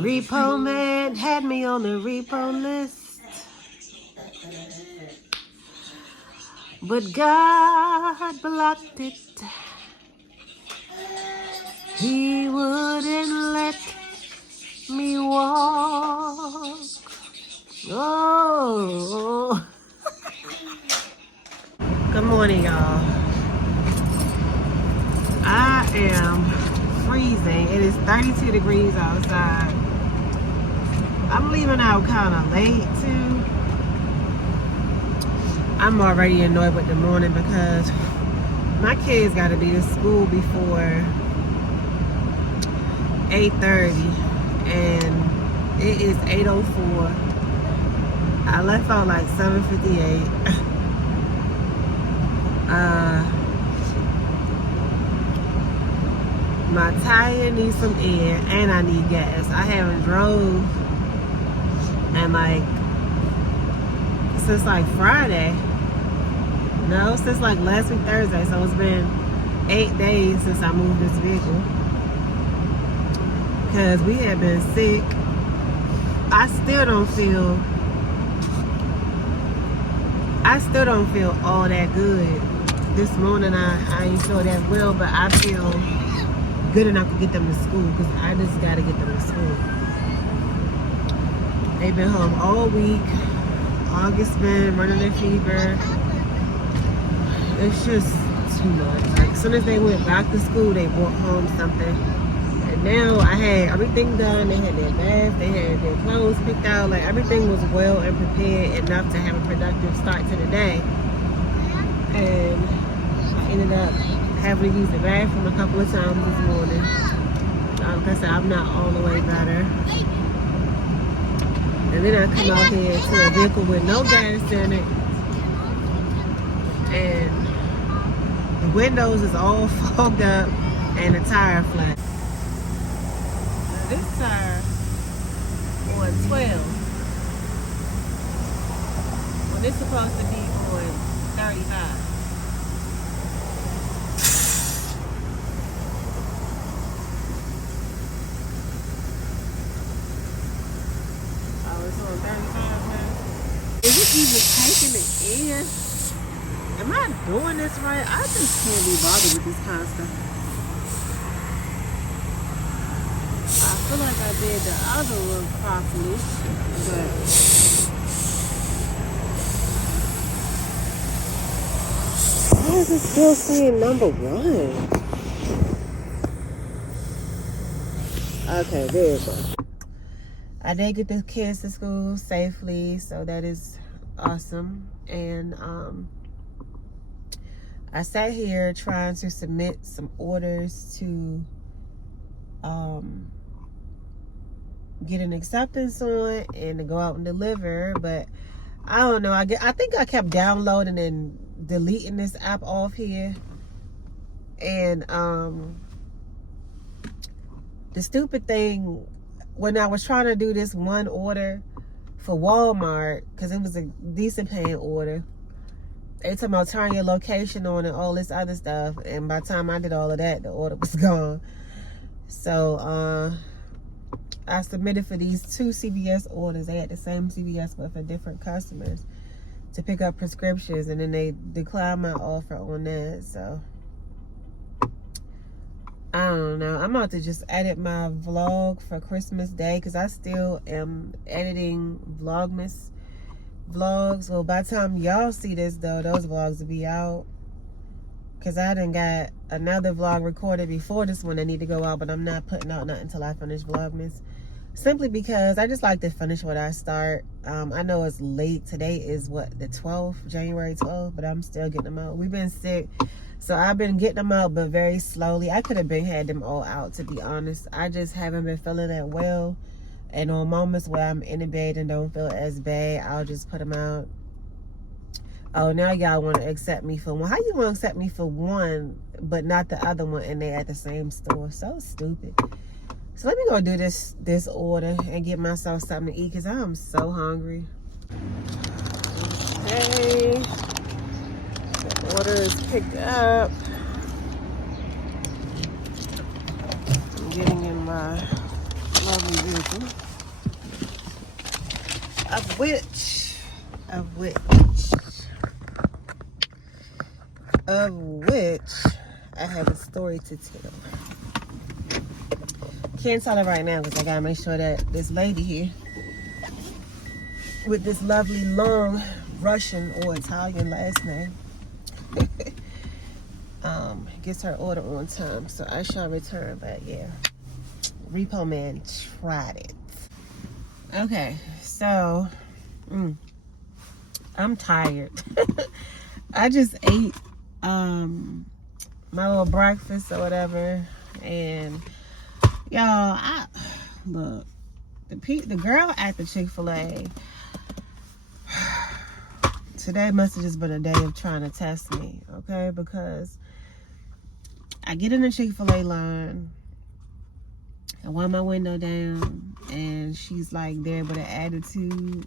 Repo man had me on the repo list, but God blocked it. He wouldn't let me walk. Oh. Good morning, y'all. I am freezing. It is 32 degrees outside. I'm leaving out kind of late too. I'm already annoyed with the morning because my kids got to be to school before 8:30 and it is 8:04. I left out like 7:58. My tire needs some air and I need gas. I haven't drove and like since like Friday. No, since like last week Thursday. So it's been 8 days since I moved this vehicle. Because we have been sick. I still don't feel all that good. This morning I ain't feel that well, but I feel good enough to get them to school because I just gotta get them to school. They've been home all week. August been running a fever. It's just too much. Like as soon as they went back to school, they brought home something. And now I had everything done. They had their bath, they had their clothes picked out. Like everything was well and prepared enough to have a productive start to the day. And I ended up having to use the bathroom a couple of times this morning. Like I said, I'm not all the way better. And then I come out here to a vehicle with no gas in it. And the windows is all fogged up and the tire flat. Now this tire on 12. When it's supposed to be on 35. Is it even taking it in? Am I doing this right? I just can't be bothered with this kind of stuff. I feel like I did the other one properly, but why is it still saying number 1? Okay, there it goes. I did get the kids to school safely, so that is awesome. And I sat here trying to submit some orders to get an acceptance on and to go out and deliver, but I don't know. I think I kept downloading and deleting this app off here, and the stupid thing, when I was trying to do this one order for Walmart, because it was a decent paying order, they told me I'll turn your location on and all this other stuff. And by the time I did all of that, the order was gone. So I submitted for these 2 CVS orders. They had the same CVS but for different customers to pick up prescriptions. And then they declined my offer on that. So I don't know. I'm about to just edit my vlog for Christmas Day because I still am editing Vlogmas vlogs. Well, by the time y'all see this, though, those vlogs will be out because I done got another vlog recorded before this one that need to go out, but I'm not putting out nothing until I finish Vlogmas. Simply because I just like to finish what I start. I know it's late. Today is what, the 12th, January 12th, but I'm still getting them out. We've been sick. So I've been getting them out, but very slowly. I could have had them all out, to be honest. I just haven't been feeling that well. And on moments where I'm in the bed and don't feel as bad, I'll just put them out. Oh, now y'all want to accept me for one. How you want to accept me for one, but not the other one, and they're at the same store? So stupid. So let me go do this order and get myself something to eat because I'm so hungry. Okay. The order is picked up. I'm getting in my lovely Of which I have a story to tell. Can't tell it right now because I gotta make sure that this lady here with this lovely long Russian or Italian last name gets her order on time, so I shall return. But yeah, Repo Man tried it. Okay, so I'm tired. I just ate my little breakfast or whatever, and y'all, look, the girl at the Chick-fil-A today must have just been a day of trying to test me, okay? Because I get in the Chick-fil-A line, I wind my window down, and she's like there with an attitude.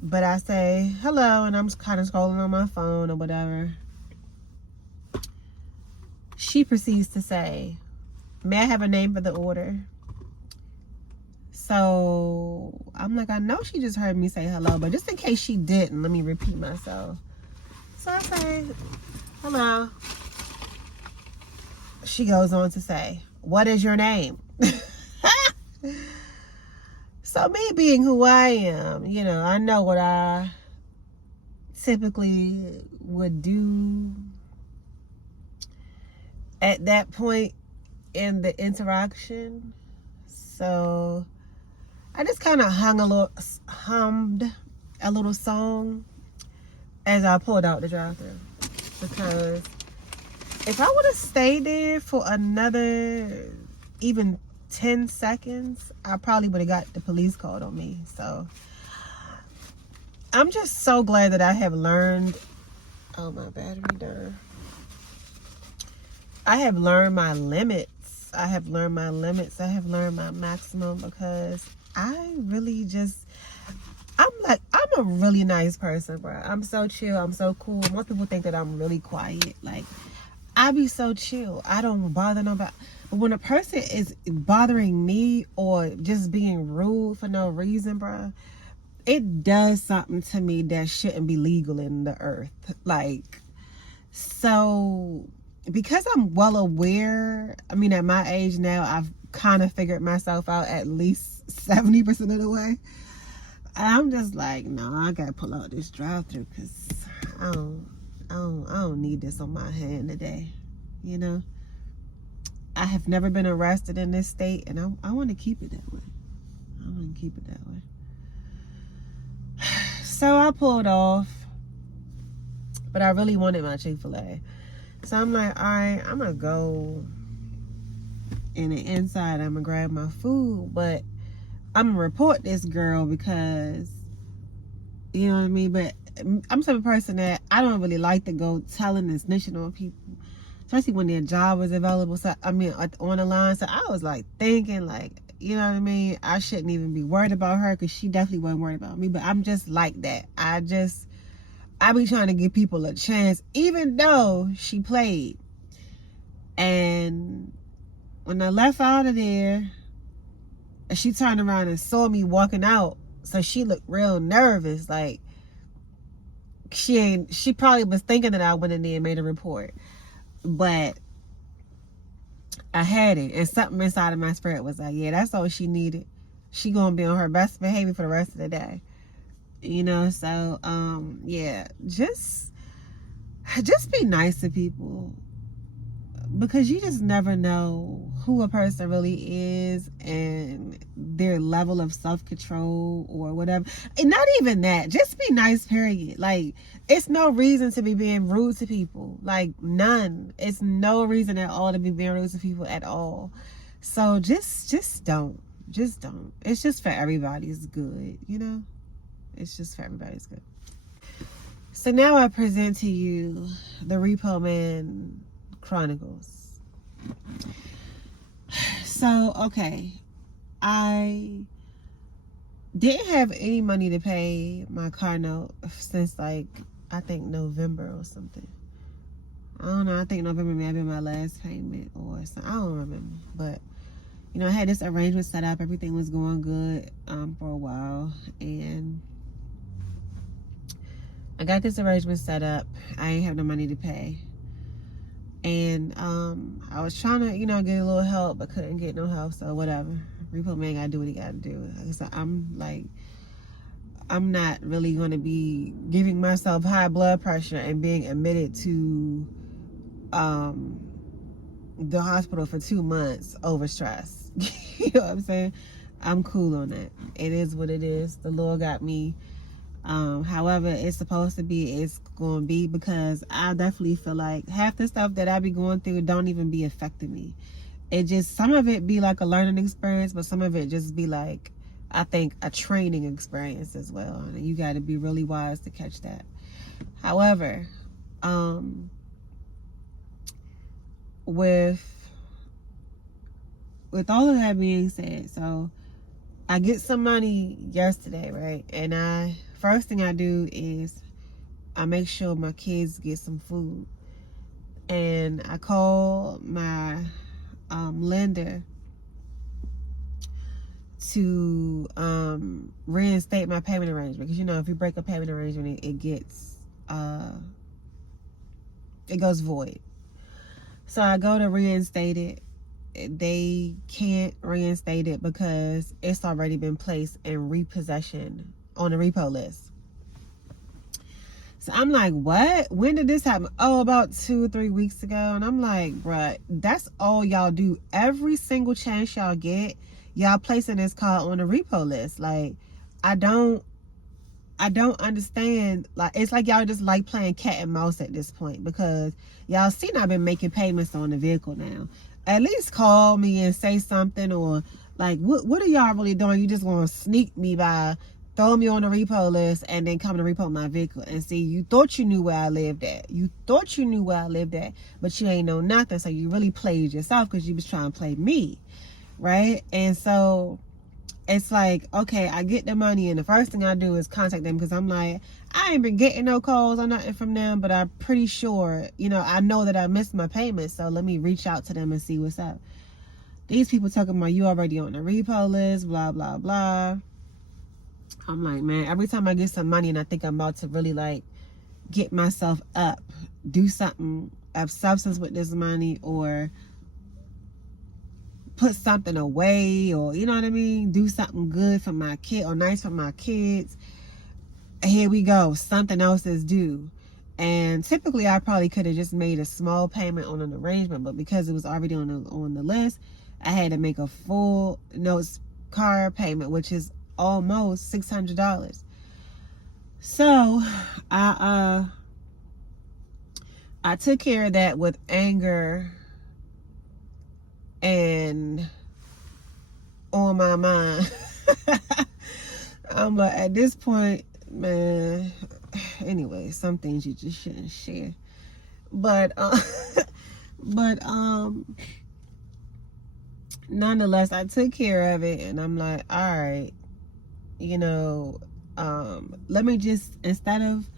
But I say hello, and I'm kind of scrolling on my phone or whatever. She proceeds to say, "May I have a name for the order?" So I'm like, I know she just heard me say hello, but just in case she didn't, let me repeat myself. So I say, hello. She goes on to say, "What is your name?" So me being who I am, you know, I know what I typically would do at that point in the interaction. So I just kind of hummed a little song as I pulled out the drive-thru, because if I would have stayed there for another even 10 seconds, I probably would have got the police called on me. So I'm just so glad that I have learned. Oh, my battery died. I have learned my limits. I have learned my maximum, because I really just, I'm a really nice person, bro. I'm so chill. I'm so cool. Most people think that I'm really quiet. Like, I be so chill. I don't bother nobody. But when a person is bothering me or just being rude for no reason, bro, it does something to me that shouldn't be legal in the earth. Like, so because I'm well aware, I mean, at my age now, I've kind of figured myself out at least 70% of the way. I'm just like, no, I gotta pull out this drive-thru, because I don't need this on my hand today, you know. I have never been arrested in this state, and I want to keep it that way. So I pulled off, but I really wanted my Chick-fil-A. So I'm like, all right, I'm gonna go in the inside, I'm gonna grab my food, but I'm gonna report this girl because, you know what I mean? But I'm the type of person that I don't really like to go telling and snitching on people, especially when their job was available. So I mean, on the line. So I was like thinking, like, you know what I mean? I shouldn't even be worried about her, because she definitely wasn't worried about me. But I'm just like that. I be trying to give people a chance, even though she played. And when I left out of there, she turned around and saw me walking out. So she looked real nervous. Like, she probably was thinking that I went in there and made a report. But I had it. And something inside of my spirit was like, yeah, that's all she needed. She gonna be on her best behavior for the rest of the day. You know, so yeah, just be nice to people, because you just never know who a person really is and their level of self-control or whatever. And not even that, just be nice, period. Like, it's no reason to be being rude to people. Like, none. It's no reason at all to be being rude to people at all. So just don't. It's just for everybody's good, you know? It's just for everybody's good. So now I present to you the Repo Man Chronicles. So, okay, I didn't have any money to pay my car note since, like, I think November or something. I don't know, I think November may have been my last payment or something. I don't remember, but you know, I had this arrangement set up. Everything was going good for a while, and I got this arrangement set up. I ain't have no money to pay, and I was trying to, you know, get a little help, but couldn't get no help. So whatever, Repo man gotta do what he gotta do. Like I said, I'm not really going to be giving myself high blood pressure and being admitted to the hospital for 2 months over stress. You know what I'm saying? I'm cool on that. It is what it is. The Lord got me. However it's supposed to be, it's going to be, because I definitely feel like half the stuff that I be going through don't even be affecting me. It just, some of it be like a learning experience, but some of it just be like, I think, a training experience as well. And you got to be really wise to catch that. However, with all of that being said, so I get some money yesterday, right? And first thing I do is I make sure my kids get some food. And I call my lender to reinstate my payment arrangement, because you know, if you break a payment arrangement, it goes void. So I go to reinstate it. They can't reinstate it because it's already been placed in repossession on the repo list. So I'm like, what? When did this happen? Oh, about 2 or 3 weeks ago. And I'm like, bruh, that's all y'all do. Every single chance y'all get, y'all placing this car on the repo list. Like, I don't understand. Like, it's like y'all just like playing cat and mouse at this point, because y'all seen I've been making payments on the vehicle now. At least call me and say something, or like, what are y'all really doing? You just want to sneak me by, throw me on the repo list, and then come to repo my vehicle. And see, you thought you knew where I lived at. You thought you knew where I lived at, but you ain't know nothing. So you really played yourself, because you was trying to play me, right? And so it's like, okay, I get the money, and the first thing I do is contact them, because I'm like, I ain't been getting no calls or nothing from them, but I'm pretty sure, you know, I know that I missed my payment, so let me reach out to them and see what's up. These people talking about, you already on the repo list, blah, blah, blah. I'm like, man, every time I get some money and I think I'm about to really, like, get myself up, do something of substance with this money, or put something away, or, you know what I mean, do something good for my kid or nice for my kids, here we go, something else is due. And typically I probably could have just made a small payment on an arrangement, but because it was already on the list, I had to make a full notes car payment, which is almost $600. So I took care of that with anger and on my mind. I'm like, at this point, man, anyway, some things you just shouldn't share. But nonetheless, I took care of it, and I'm like, all right, you know, let me just, instead of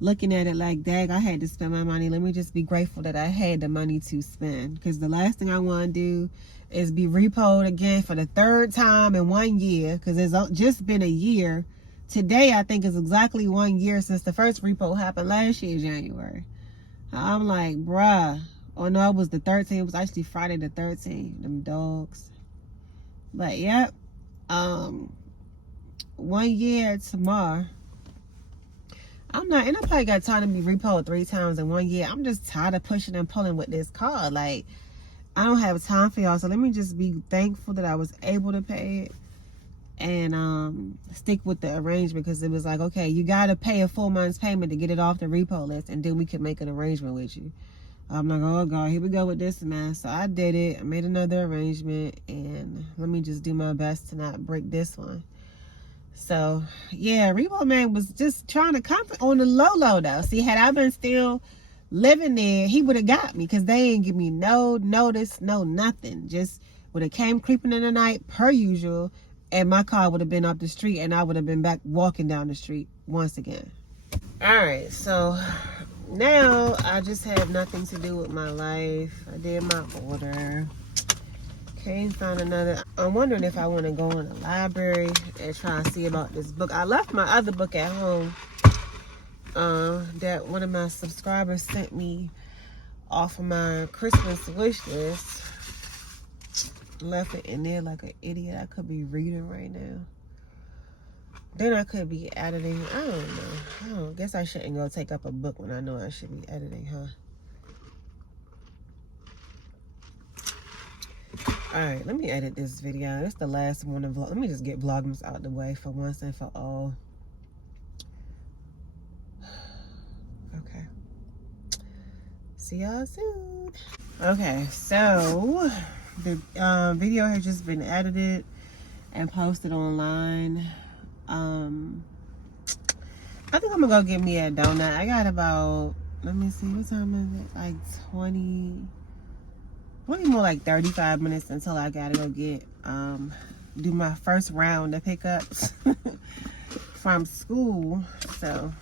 looking at it like, dang, I had to spend my money, let me just be grateful that I had the money to spend. Because the last thing I want to do is be repoed again for the 3rd time in 1 year, because it's just been a year. Today, I think, is exactly 1 year since the first repo happened last year, January. I'm like, bruh. Oh, no, it was the 13th. It was actually Friday the 13th. Them dogs. But, yep. 1 year tomorrow. And I probably got time to be repoed 3 times in 1 year. I'm just tired of pushing and pulling with this car. Like, I don't have time for y'all. So let me just be thankful that I was able to pay it. And stick with the arrangement, because it was like, okay, you got to pay a full month's payment to get it off the repo list, and then we can make an arrangement with you. I'm like, oh God, here we go with this mess. So I did it. I made another arrangement, and let me just do my best to not break this one. So yeah, Repo man was just trying to comfort on the low though. See, had I been still living there, he would have got me, because they ain't give me no notice, no nothing. Just would have came creeping in the night per usual, and my car would have been up the street, and I would have been back walking down the street once again. All right, so now I just have nothing to do with my life. I did my order. Can't find another. I'm wondering if I want to go in the library and try and see about this book. I left my other book at home that one of my subscribers sent me off of my Christmas wish list. Left it in there like an idiot. I could be reading right now. Then I could be editing. I don't know. Guess I shouldn't go take up a book when I know I should be editing, huh? Alright, let me edit this video. It's the last one of vlog. Let me just get Vlogmas out the way for once and for all. Okay. See y'all soon. Okay, so the video has just been edited and posted online. I think I'm gonna go get me a donut. I got about, let me see, what time is it? Like 20, probably more like 35 minutes until I gotta go get, do my first round of pickups from school. So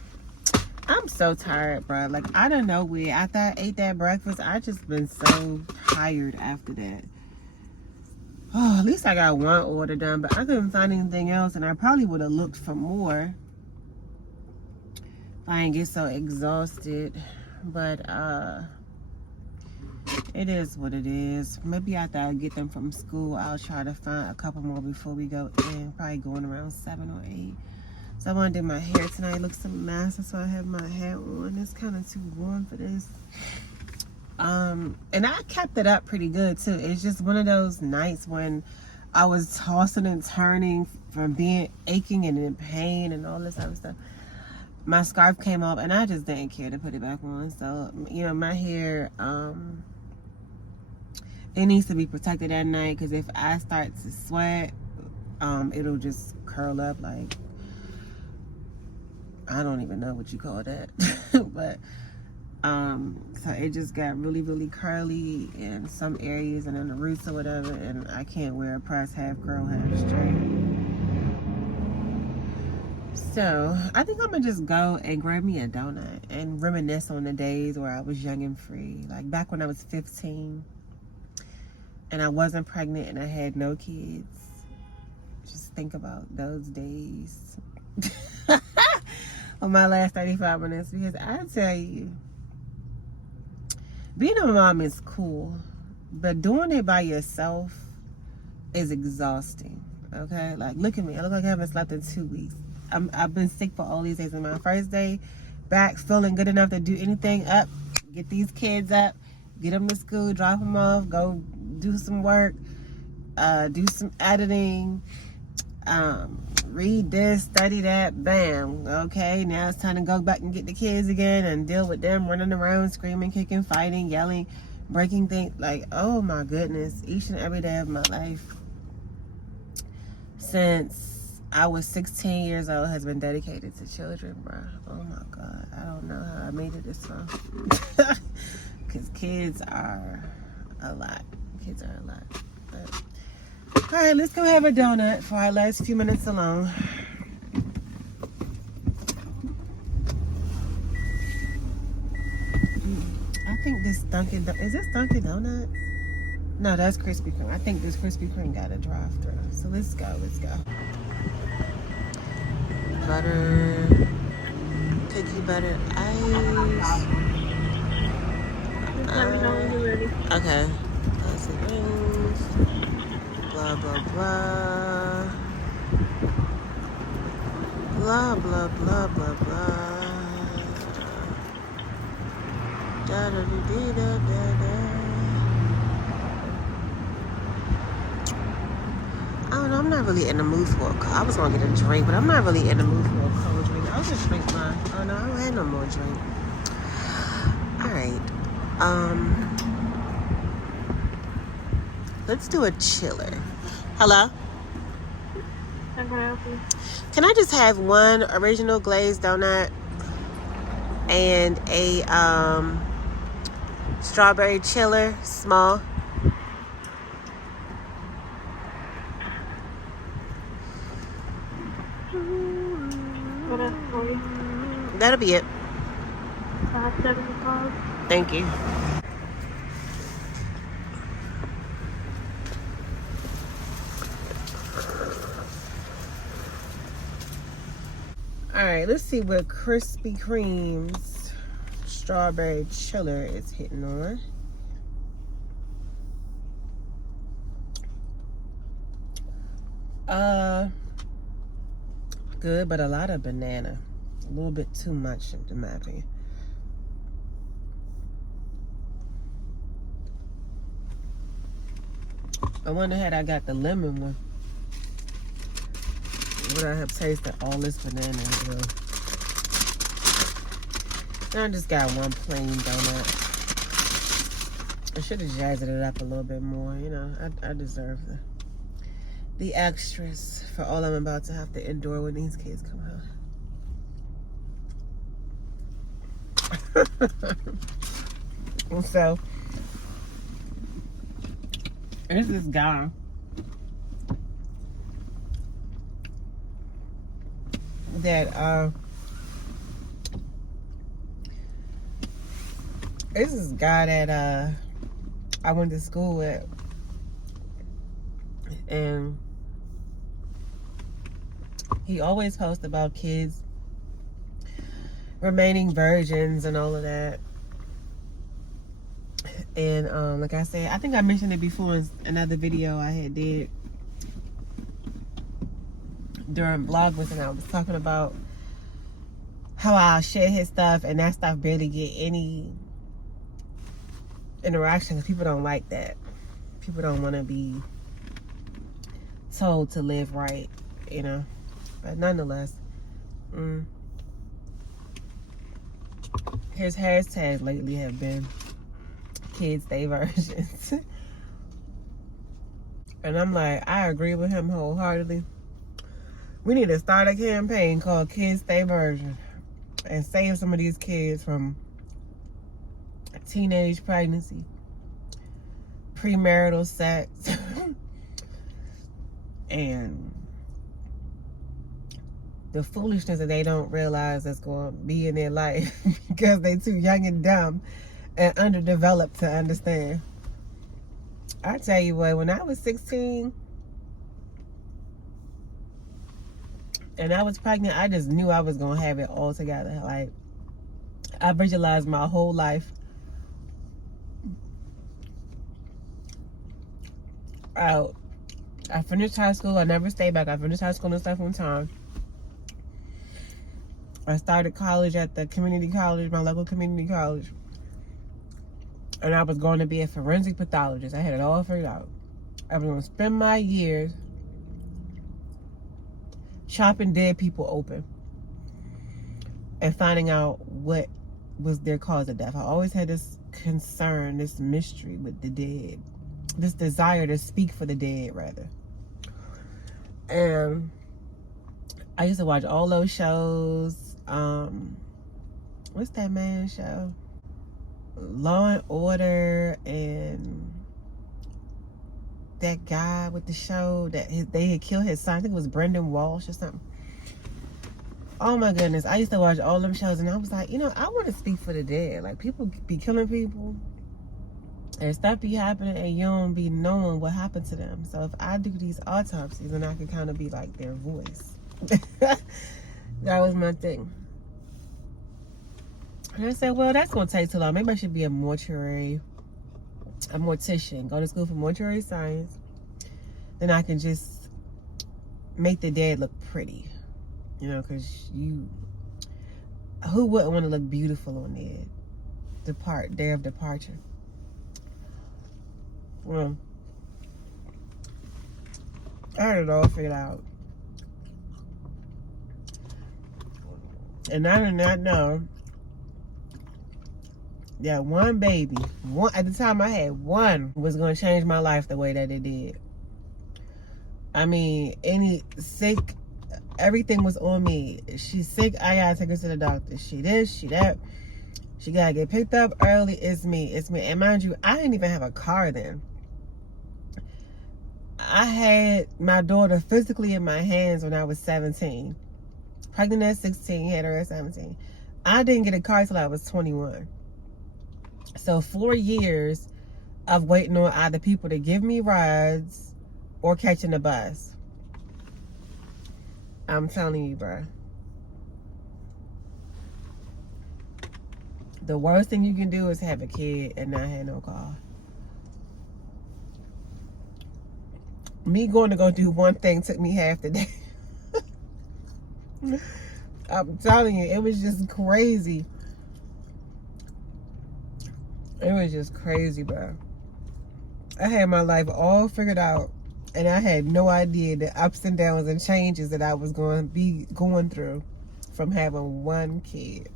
I'm so tired, bro. Like, I don't know where. After I ate that breakfast, I just been so tired after that. Oh, at least I got one order done, but I couldn't find anything else, and I probably would have looked for more if I didn't get so exhausted. But it is what it is. Maybe after I get them from school, I'll try to find a couple more before we go in. Probably going around 7 or 8. So I want to do my hair tonight. It looks a mess, so I have my hair on. It's kind of too warm for this. And I kept it up pretty good too. It's just one of those nights when I was tossing and turning from being aching and in pain and all this other stuff. My scarf came off and I just didn't care to put it back on. So, you know, my hair, it needs to be protected at night, because if I start to sweat, it'll just curl up like, I don't even know what you call that. But so it just got really, really curly in some areas and in the roots or whatever, and I can't wear a press half curl, half straight. So I think I'm gonna just go and grab me a donut and reminisce on the days where I was young and free, like back when I was 15 and I wasn't pregnant and I had no kids. Just think about those days. On my last 35 minutes, because I tell you, being a mom is cool, but doing it by yourself is exhausting. Okay, like look at me. I look like I haven't slept in 2 weeks. I've been sick for all these days. And my first day back, feeling good enough to do anything, up, get these kids up, get them to school, drop them off, go do some work, do some editing, read this, study that, bam. Okay, now it's time to go back and get the kids again and deal with them running around, screaming, kicking, fighting, yelling, breaking things. Like, oh my goodness, each and every day of my life since I was 16 years old has been dedicated to children, bro. Oh my God, I don't know how I made it this far. Because kids are a lot. Kids are a lot. But all right, let's go have a donut for our last few minutes alone. I think this Dunkin', is this Dunkin' Donuts? No, that's Krispy Kreme. I think this Krispy Kreme got a drive-thru. So let's go, let's go. Butter, cookie butter, ice. Okay. That's it. Blah, blah, blah. Blah, blah, blah, blah, blah. Da, da, da, da, da, da. I don't know, I'm not really in the mood for a cold. I was gonna get a drink, but I'm not really in the mood for a cold drink. I'll just drink mine. Oh no, I don't have no more drink. Alright. Let's do a chiller. Hello? How can I help you? Can I just have one original glazed donut and a strawberry chiller, small? What else for you? That'll be it. 575. Thank you. All right, let's see what Krispy Kreme's strawberry chiller is hitting on. Good, but a lot of banana. A little bit too much, in my opinion. I wonder had I got the lemon one, would I have tasted all this banana as well? I just got one plain donut. I should have jazzed it up a little bit more. You know, I deserve the extras for all I'm about to have to endure when these kids come home. So, there's this guy that I went to school with, and he always posts about kids remaining virgins and all of that. And like I said, I think I mentioned it before in another video I had did during Vlogmas, and I was talking about how I'll share his stuff and that stuff barely get any interaction because people don't like that. People don't want to be told to live right, you know. But nonetheless, his hashtags lately have been kids stay virgins. And I'm like, I agree with him wholeheartedly. We need to start a campaign called Kids Stay Virgin and save some of these kids from teenage pregnancy, premarital sex, and the foolishness that they don't realize that's going to be in their life because they too young and dumb and underdeveloped to understand. I tell you what, when I was 16 and I was pregnant, I just knew I was going to have it all together. Like, I visualized my whole life out. I finished high school. I never stayed back. I finished high school and stuff on time. I started college at the community college, my local community college. And I was going to be a forensic pathologist. I had it all figured out. I was going to spend my years chopping dead people open and finding out what was their cause of death. I always had this concern, this mystery with the dead, this desire to speak for the dead, rather. And I used to watch all those shows. What's that man's show? Law and Order, and that guy with the show that they had killed his son. I think it was Brendan Walsh or something. Oh my goodness. I used to watch all them shows, and I was like, you know, I want to speak for the dead. Like, people be killing people and stuff be happening, and you don't be knowing what happened to them. So if I do these autopsies, then I can kind of be like their voice. That was my thing. And I said, well, that's going to take too long. Maybe I should be a mortician. Go to school for mortuary science. Then I can just make the dead look pretty. You know, because who wouldn't want to look beautiful on their day of departure? Well, I had it all figured out. And I did not know that one baby, at the time I had one, was going to change my life the way that it did. I mean, everything was on me. She's sick, I gotta take her to the doctor. She this, she that. She gotta get picked up early. It's me. And mind you, I didn't even have a car then. I had my daughter physically in my hands when I was 17. Pregnant at 16, had her at 17. I didn't get a car till I was 21. So 4 years of waiting on either people to give me rides or catching the bus. I'm telling you, bro. The worst thing you can do is have a kid and not have no car. Me going to go do one thing took me half the day. I'm telling you, it was just crazy. It was just crazy, bro. I had my life all figured out, and I had no idea the ups and downs and changes that I was going to be going through from having one kid.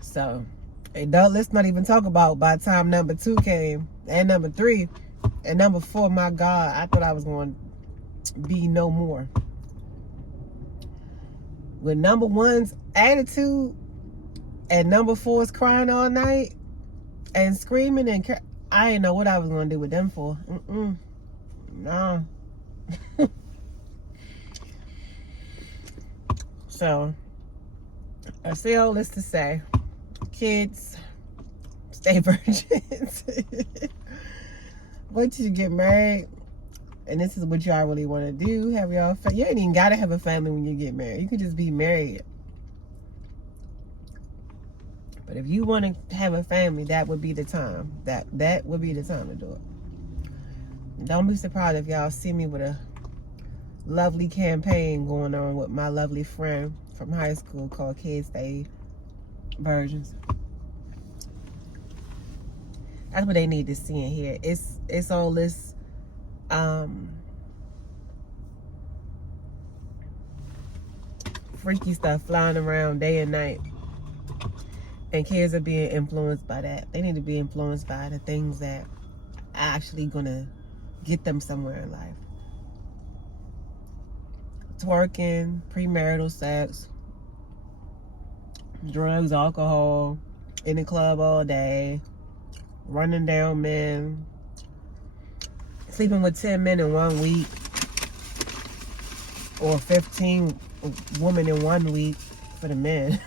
So, and let's not even talk about by the time number 2 came, and number 3, and number 4, my God, I thought I was going to be no more. With number 1's attitude, and number 4's crying all night, and screaming, and I didn't know what I was going to do with them for. No. So, I say all this to say, kids, stay virgins. Wait till you get married, and this is what y'all really want to do. Have y'all, you ain't even got to have a family when you get married. You can just be married. But if you want to have a family, that would be the time. That would be the time to do it. Don't be surprised if y'all see me with a lovely campaign going on with my lovely friend from high school called Kids Stay Virgins. That's what they need to see in here. It's all this freaky stuff flying around day and night. And kids are being influenced by that. They need to be influenced by the things that are actually gonna get them somewhere in life. Twerking, premarital sex, drugs, alcohol, in the club all day, running down men, sleeping with 10 men in 1 week, or 15 women in 1 week for the men.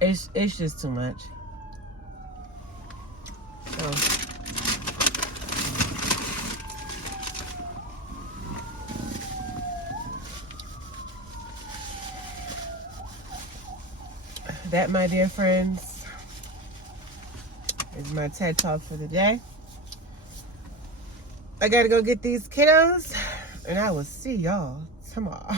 It's just too much. So, that, my dear friends, is my TED Talk for the day. I gotta go get these kiddos, and I will see y'all tomorrow.